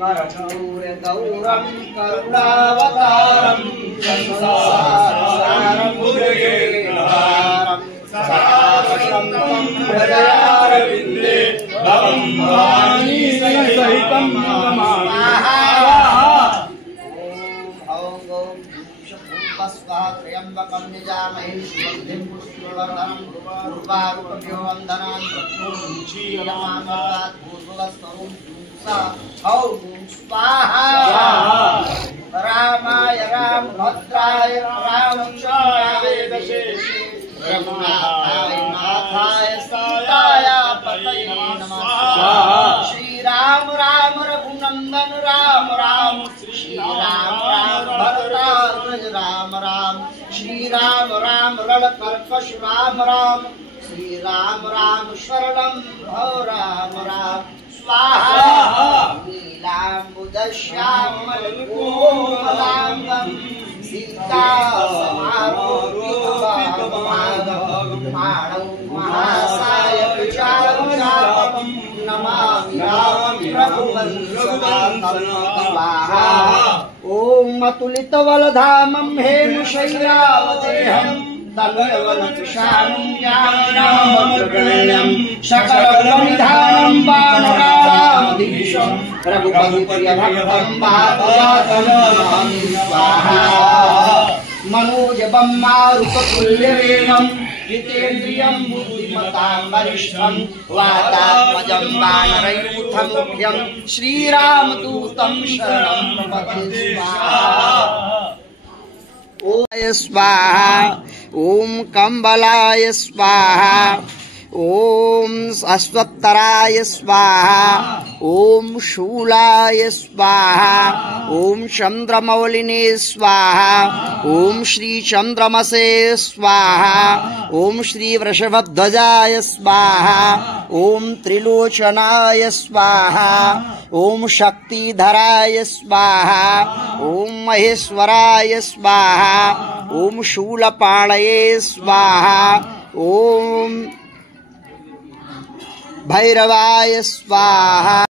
कर्पूरगौरं करुणावतारं संसारसारं भुजगेन्द्रहारं सदाशिवं हृदयारविन्दे भवं भवानी सहितं त्र्यंबकं निजामहे सुगन्धिं पुष्टिवर्धनं रूपारुपभ्यो वन्दनान् चक्षुरुन्मीलमानवात् भूर्भुवस्वरूं ॐ स्वाहा रामाय रामभद्राय रामचन्द्राय दशेषे रघुनाथाय नाथाय सीताय पतये नमः श्रीराम राम रघुनंदन राम राम श्रीराम राम भरताग्रज राम राम श्रीराम राम रणकर्कश राम राम श्रीराम राम शरणं भव राम राम स्वाहा नीलाम्बुदश्यामलकोमलाङ्गं सीता समारोपितमानौ महासायकचारुचापं नमामि रघुवंशनाथं स्वाहा ॐ अतुलितबलधामं हेमशैलावदेहं तल्लवनकृशानं ज्ञानगण्यं सकलगुणनिधानं वानराणामधीशं रघुपतिप्रियभक्तं वातात्मजं नमामि स्वाहा मनोजवं मारुततुल्यवेगं जितेन्द्रियं बुद्धिमतां वरिष्ठं वातात्मजं वानरयूथं मुख्यं श्रीरामदूतं शरणं प्रपद्ये स्वाहा ओम कंबलाय स्वाहा ओम अश्वत्थराय स्वाहा ओम शूलाय स्वाहा ओम चंद्रमौलिने स्वाहा ओम श्री चंद्रमसे स्वाहा ओम श्री वृषभध्वजाय स्वाहा ओम त्रिलोचनाय स्वाहा ओम शक्तिधराय स्वाहा ओम महेश्वराय स्वाहा ओम शूलपाणये स्वाहा ओम भैरवाय स्वाहा।